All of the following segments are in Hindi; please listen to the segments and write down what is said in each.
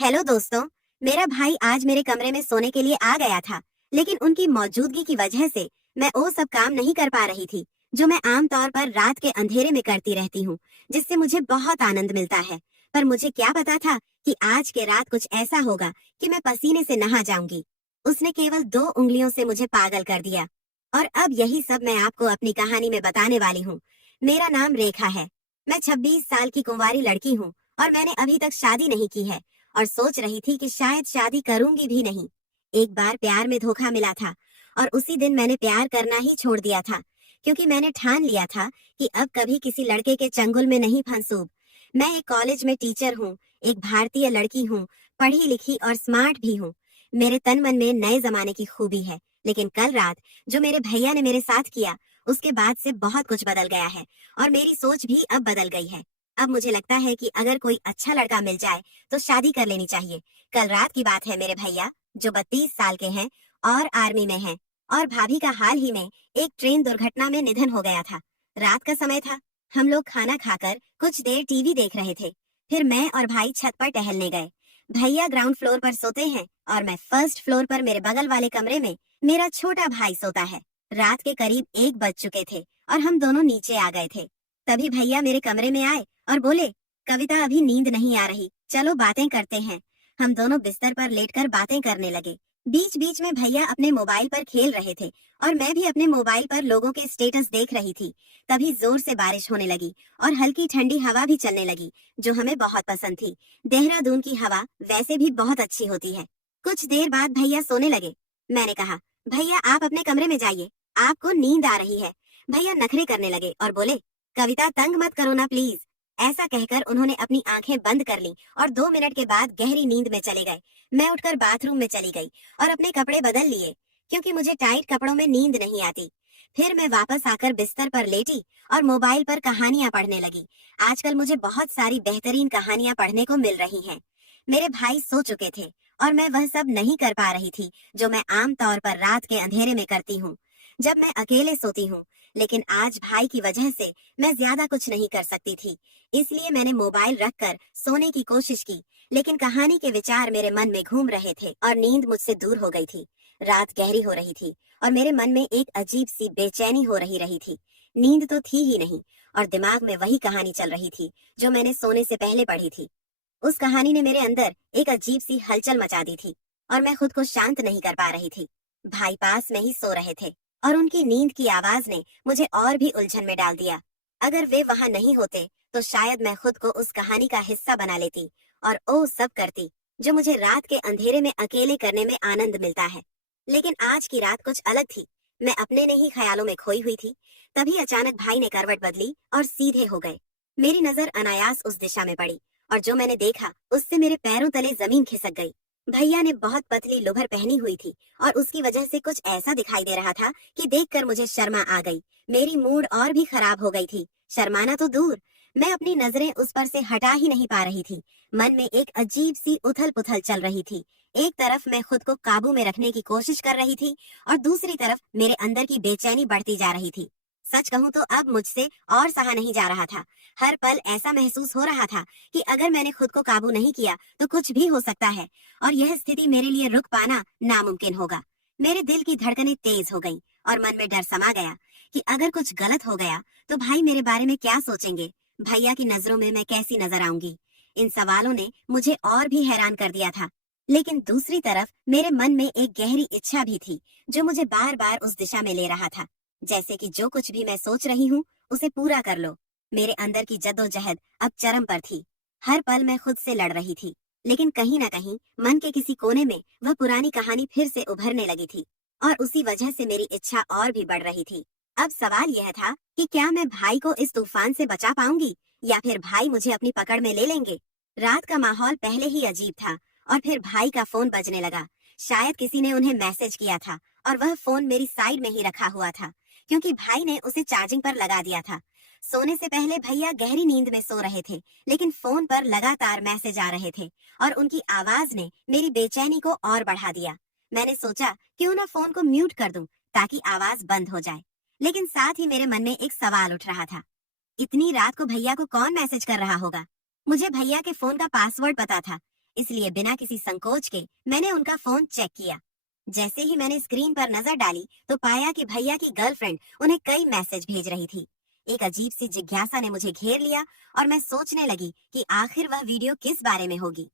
हेलो दोस्तों। मेरा भाई आज मेरे कमरे में सोने के लिए आ गया था, लेकिन उनकी मौजूदगी की वजह से मैं वो सब काम नहीं कर पा रही थी जो मैं आमतौर पर रात के अंधेरे में करती रहती हूँ, जिससे मुझे बहुत आनंद मिलता है। पर मुझे क्या पता था कि आज के रात कुछ ऐसा होगा कि मैं पसीने से नहा जाऊंगी। उसने केवल 2 उंगलियों से मुझे पागल कर दिया। और अब यही सब मैं आपको अपनी कहानी में बताने वाली हूँ। मेरा नाम रेखा है। मैं 26 साल की कुंवारी लड़की हूँ और मैंने अभी तक शादी नहीं की है और सोच रही थी कि शायद शादी करूंगी भी नहीं। एक बार प्यार में धोखा मिला था और उसी दिन मैंने प्यार करना ही छोड़ दिया था, क्योंकि मैंने ठान लिया था कि अब कभी किसी लड़के के चंगुल में नहीं फंसूं। मैं एक कॉलेज में टीचर हूँ, एक भारतीय लड़की हूँ, पढ़ी लिखी और स्मार्ट भी हूँ। मेरे तन मन में नए जमाने की खूबी है, लेकिन कल रात जो मेरे भैया ने मेरे साथ किया, उसके बाद से बहुत कुछ बदल गया है और मेरी सोच भी अब बदल गई है। अब मुझे लगता है कि अगर कोई अच्छा लड़का मिल जाए तो शादी कर लेनी चाहिए। कल रात की बात है। मेरे भैया जो 32 साल के हैं और आर्मी में हैं, और भाभी का हाल ही में एक ट्रेन दुर्घटना में निधन हो गया था। रात का समय था। हम लोग खाना खाकर कुछ देर टीवी देख रहे थे। फिर मैं और भाई छत पर टहलने गए। भैया ग्राउंड फ्लोर पर सोते हैं और मैं फर्स्ट फ्लोर पर मेरे बगल वाले कमरे में मेरा छोटा भाई सोता है। रात के करीब 1 बज चुके थे और हम दोनों नीचे आ गए थे। तभी भैया मेरे कमरे में आए और बोले, कविता अभी नींद नहीं आ रही, चलो बातें करते हैं। हम दोनों बिस्तर पर लेटकर बातें करने लगे। बीच बीच में भैया अपने मोबाइल पर खेल रहे थे और मैं भी अपने मोबाइल पर लोगों के स्टेटस देख रही थी। तभी जोर से बारिश होने लगी और हल्की ठंडी हवा भी चलने लगी, जो हमें बहुत पसंद थी। देहरादून की हवा वैसे भी बहुत अच्छी होती है। कुछ देर बाद भैया सोने लगे। मैंने कहा, भैया आप अपने कमरे में जाइए, आपको नींद आ रही है। भैया नखरे करने लगे और बोले, कविता तंग मत करो ना प्लीज। ऐसा कहकर उन्होंने अपनी आंखें बंद कर ली और 2 मिनट के बाद गहरी नींद में चले गए। मैं उठकर बाथरूम में चली गई और अपने कपड़े बदल लिए, क्योंकि मुझे टाइट कपड़ों में नींद नहीं आती। फिर मैं वापस आकर बिस्तर पर लेटी और मोबाइल पर कहानियां पढ़ने लगी। आजकल मुझे बहुत सारी बेहतरीन कहानियां पढ़ने को मिल रही हैं। मेरे भाई सो चुके थे और मैं वह सब नहीं कर पा रही थी जो मैं आम तौर पर रात के अंधेरे में करती हूँ, जब मैं अकेले सोती हूँ। लेकिन आज भाई की वजह से मैं ज्यादा कुछ नहीं कर सकती थी, इसलिए मैंने मोबाइल रखकर सोने की कोशिश की। लेकिन कहानी के विचार मेरे मन में घूम रहे थे और नींद मुझसे दूर हो गई थी। रात गहरी हो रही थी और मेरे मन में एक अजीब सी बेचैनी हो रही थी। नींद तो थी ही नहीं और दिमाग में वही कहानी चल रही थी जो मैंने सोने से पहले पढ़ी थी। उस कहानी ने मेरे अंदर एक अजीब सी हलचल मचा दी थी और मैं खुद को शांत नहीं कर पा रही थी। भाई पास में ही सो रहे थे और उनकी नींद की आवाज ने मुझे और भी उलझन में डाल दिया। अगर वे वहां नहीं होते तो शायद मैं खुद को उस कहानी का हिस्सा बना लेती और वो सब करती जो मुझे रात के अंधेरे में अकेले करने में आनंद मिलता है। लेकिन आज की रात कुछ अलग थी। मैं अपने नहीं ख्यालों में खोई हुई थी। तभी अचानक भाई ने करवट बदली और सीधे हो गए। मेरी नजर अनायास उस दिशा में पड़ी और जो मैंने देखा उससे मेरे पैरों तले जमीन खिसक गई। भैया ने बहुत पतली लोअर पहनी हुई थी और उसकी वजह से कुछ ऐसा दिखाई दे रहा था कि देखकर मुझे शर्मा आ गई। मेरी मूड और भी खराब हो गई थी। शर्माना तो दूर, मैं अपनी नजरें उस पर से हटा ही नहीं पा रही थी। मन में एक अजीब सी उथल पुथल चल रही थी। एक तरफ मैं खुद को काबू में रखने की कोशिश कर रही थी और दूसरी तरफ मेरे अंदर की बेचैनी बढ़ती जा रही थी। सच कहूं तो अब मुझसे और सहा नहीं जा रहा था। हर पल ऐसा महसूस हो रहा था कि अगर मैंने खुद को काबू नहीं किया तो कुछ भी हो सकता है और यह स्थिति मेरे लिए रुक पाना नामुमकिन होगा। मेरे दिल की धड़कनें तेज हो गईं और मन में डर समा गया कि अगर कुछ गलत हो गया तो भाई मेरे बारे में क्या सोचेंगे, भैया की नजरों में मैं कैसी नजर आऊंगी। इन सवालों ने मुझे और भी हैरान कर दिया था। लेकिन दूसरी तरफ मेरे मन में एक गहरी इच्छा भी थी जो मुझे बार बार उस दिशा में ले रहा था, जैसे कि जो कुछ भी मैं सोच रही हूँ उसे पूरा कर लो। मेरे अंदर की जद्दोजहद अब चरम पर थी। हर पल मैं खुद से लड़ रही थी, लेकिन कहीं ना कहीं मन के किसी कोने में वह पुरानी कहानी फिर से उभरने लगी थी और उसी वजह से मेरी इच्छा और भी बढ़ रही थी। अब सवाल यह था कि क्या मैं भाई को इस तूफान से बचा पाऊंगी या फिर भाई मुझे अपनी पकड़ में ले लेंगे। रात का माहौल पहले ही अजीब था और फिर भाई का फोन बजने लगा। शायद किसी ने उन्हें मैसेज किया था और वह फोन मेरी साइड में ही रखा हुआ था, क्योंकि भाई ने उसे चार्जिंग पर लगा दिया था। सोने से पहले भैया गहरी नींद में सो रहे थे, लेकिन फोन पर लगातार मैसेज आ रहे थे और उनकी आवाज ने मेरी बेचैनी को और बढ़ा दिया। मैंने सोचा क्यों ना फोन को म्यूट कर दूं ताकि आवाज बंद हो जाए, लेकिन साथ ही मेरे मन में एक सवाल उठ रहा था, इतनी रात को भैया को कौन मैसेज कर रहा होगा। मुझे भैया के फोन का पासवर्ड पता था, इसलिए बिना किसी संकोच के मैंने उनका फोन चेक किया। जैसे ही मैंने स्क्रीन पर नजर डाली तो पाया कि भैया की गर्लफ्रेंड उन्हें कई मैसेज भेज रही थी। एक अजीब सी जिज्ञासा ने मुझे घेर लिया और मैं सोचने लगी कि आखिर वह वीडियो किस बारे में होगी।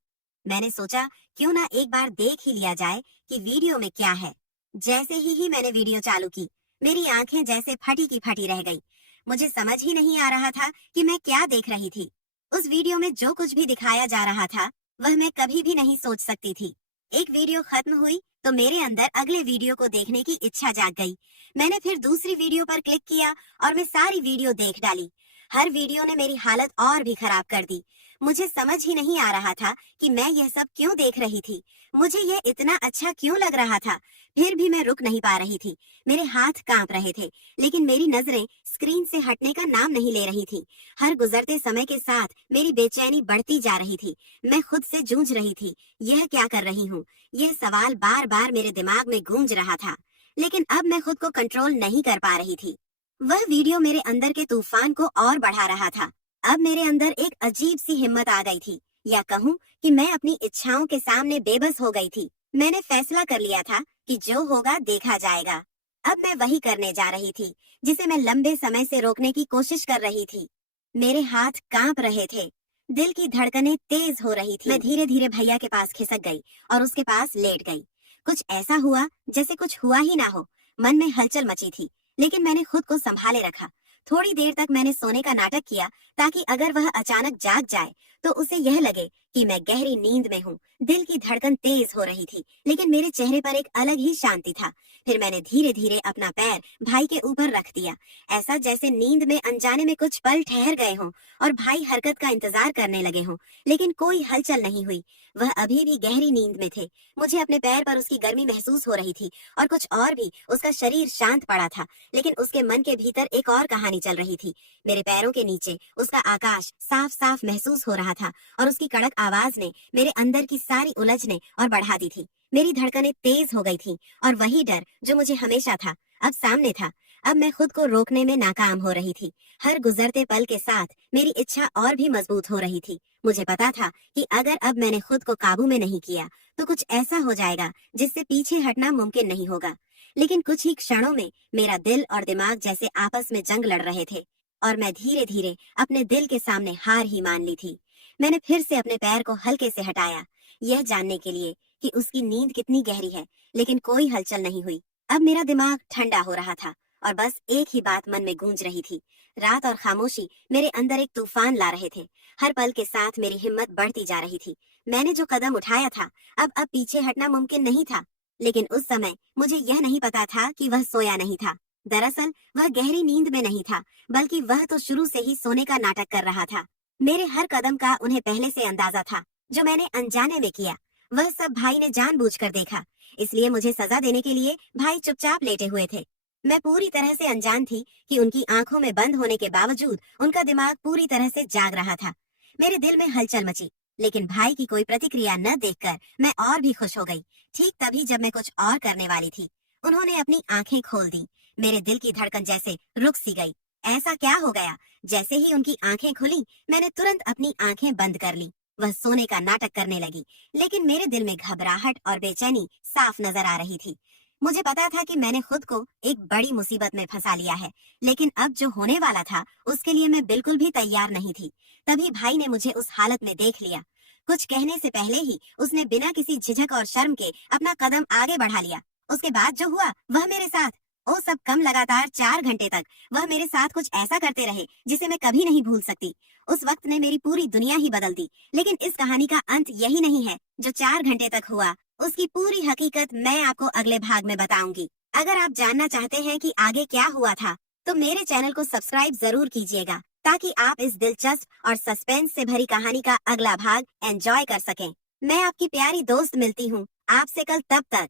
मैंने सोचा क्यों ना एक बार देख ही लिया जाए कि वीडियो में क्या है। जैसे ही मैंने वीडियो चालू की, मेरी आंखें जैसे फटी की फटी रह गई। मुझे समझ ही नहीं आ रहा था कि मैं क्या देख रही थी। उस वीडियो में जो कुछ भी दिखाया जा रहा था वह मैं कभी भी नहीं सोच सकती थी। एक वीडियो खत्म हुई तो मेरे अंदर अगले वीडियो को देखने की इच्छा जाग गई। मैंने फिर दूसरी वीडियो पर क्लिक किया और मैं सारी वीडियो देख डाली। हर वीडियो ने मेरी हालत और भी खराब कर दी। मुझे समझ ही नहीं आ रहा था कि मैं यह सब क्यों देख रही थी। मुझे यह इतना अच्छा क्यों लग रहा था। फिर भी मैं रुक नहीं पा रही थी। मेरे हाथ कांप रहे थे, लेकिन मेरी नजरें स्क्रीन से हटने का नाम नहीं ले रही थी। हर गुजरते समय के साथ मेरी बेचैनी बढ़ती जा रही थी। मैं खुद से जूझ रही थी, यह क्या कर रही हूँ। यह सवाल बार बार मेरे दिमाग में गूंज रहा था, लेकिन अब मैं खुद को कंट्रोल नहीं कर पा रही थी। वह वीडियो मेरे अंदर के तूफान को और बढ़ा रहा था। अब मेरे अंदर एक अजीब सी हिम्मत आ गई थी, या कहूँ कि मैं अपनी इच्छाओं के सामने बेबस हो गई थी। मैंने फैसला कर लिया था कि जो होगा देखा जाएगा। अब मैं वही करने जा रही थी जिसे मैं लंबे समय से रोकने की कोशिश कर रही थी। मेरे हाथ कांप रहे थे, दिल की धड़कनें तेज हो रही थी। मैं धीरे धीरे भैया के पास खिसक गई और उसके पास लेट गई। कुछ ऐसा हुआ जैसे कुछ हुआ ही ना हो। मन में हलचल मची थी, लेकिन मैंने खुद को संभाले रखा। थोड़ी देर तक मैंने सोने का नाटक किया, ताकि अगर वह अचानक जाग जाए तो उसे यह लगे कि मैं गहरी नींद में हूँ। दिल की धड़कन तेज हो रही थी, लेकिन मेरे चेहरे पर एक अलग ही शांति था। फिर मैंने धीरे धीरे अपना पैर भाई के ऊपर रख दिया, ऐसा जैसे नींद में अनजाने में कुछ पल ठहर गए हों और भाई हरकत का इंतजार करने लगे हों। लेकिन कोई हलचल नहीं हुई। वह अभी भी गहरी नींद में थे। मुझे अपने पैर पर उसकी गर्मी महसूस हो रही थी और कुछ और भी। उसका शरीर शांत पड़ा था, लेकिन उसके मन के भीतर एक और कहानी चल रही थी। मेरे पैरों के नीचे उसका आकाश साफ साफ महसूस हो रहा था और उसकी कड़क आवाज ने मेरे अंदर की सारी उलझने और बढ़ा दी थी। मेरी धड़कनें तेज हो गई थी और वही डर जो मुझे हमेशा था अब सामने था। अब मैं खुद को रोकने में नाकाम हो रही थी। हर गुजरते पल के साथ मेरी इच्छा और भी मजबूत हो रही थी। मुझे पता था कि अगर अब मैंने खुद को काबू में नहीं किया तो कुछ ऐसा हो जाएगा जिससे पीछे हटना मुमकिन नहीं होगा। लेकिन कुछ ही क्षणों में मेरा दिल और दिमाग जैसे आपस में जंग लड़ रहे थे और मैं धीरे धीरे अपने दिल के सामने हार ही मान ली थी। मैंने फिर से अपने पैर को हल्के से हटाया, यह जानने के लिए कि उसकी नींद कितनी गहरी है, लेकिन कोई हलचल नहीं हुई। अब मेरा दिमाग ठंडा हो रहा था और बस एक ही बात मन में गूंज रही थी। रात और खामोशी मेरे अंदर एक तूफान ला रहे थे। हर पल के साथ मेरी हिम्मत बढ़ती जा रही थी। मैंने जो कदम उठाया था अब पीछे हटना मुमकिन नहीं था। लेकिन उस समय मुझे यह नहीं पता था कि वह सोया नहीं था। दरअसल वह गहरी नींद में नहीं था, बल्कि वह तो शुरू से ही सोने का नाटक कर रहा था। मेरे हर कदम का उन्हें पहले से अंदाजा था। जो मैंने अनजाने में किया वह सब भाई ने जानबूझकर देखा, इसलिए मुझे सजा देने के लिए भाई चुपचाप लेटे हुए थे। मैं पूरी तरह से अनजान थी कि उनकी आंखों में बंद होने के बावजूद उनका दिमाग पूरी तरह से जाग रहा था। मेरे दिल में हलचल मची, लेकिन भाई की कोई प्रतिक्रिया न देखकर मैं और भी खुश हो गई। ठीक तभी जब मैं कुछ और करने वाली थी, उन्होंने अपनी आंखें खोल दी। मेरे दिल की धड़कन जैसे रुक सी गई। ऐसा क्या हो गया? जैसे ही उनकी आंखें खुली, मैंने तुरंत अपनी आंखें बंद कर ली। वह सोने का नाटक करने लगी, लेकिन मेरे दिल में घबराहट और बेचैनी साफ नजर आ रही थी। मुझे पता था कि मैंने खुद को एक बड़ी मुसीबत में फंसा लिया है, लेकिन अब जो होने वाला था उसके लिए मैं बिल्कुल भी तैयार नहीं थी। तभी भाई ने मुझे उस हालत में देख लिया। कुछ कहने से पहले ही उसने बिना किसी झिझक और शर्म के अपना कदम आगे बढ़ा लिया। उसके बाद जो हुआ वह मेरे साथ, ओ सब कम, लगातार 4 घंटे तक वह मेरे साथ कुछ ऐसा करते रहे जिसे मैं कभी नहीं भूल सकती। उस वक्त ने मेरी पूरी दुनिया ही बदल दी। लेकिन इस कहानी का अंत यही नहीं है। जो 4 घंटे तक हुआ उसकी पूरी हकीकत मैं आपको अगले भाग में बताऊंगी। अगर आप जानना चाहते हैं कि आगे क्या हुआ था, तो मेरे चैनल को सब्सक्राइब जरूर कीजिएगा, ताकि आप इस दिलचस्प और सस्पेंस से भरी कहानी का अगला भाग एंजॉय कर सकें। मैं आपकी प्यारी दोस्त मिलती हूँ आपसे कल, तब तक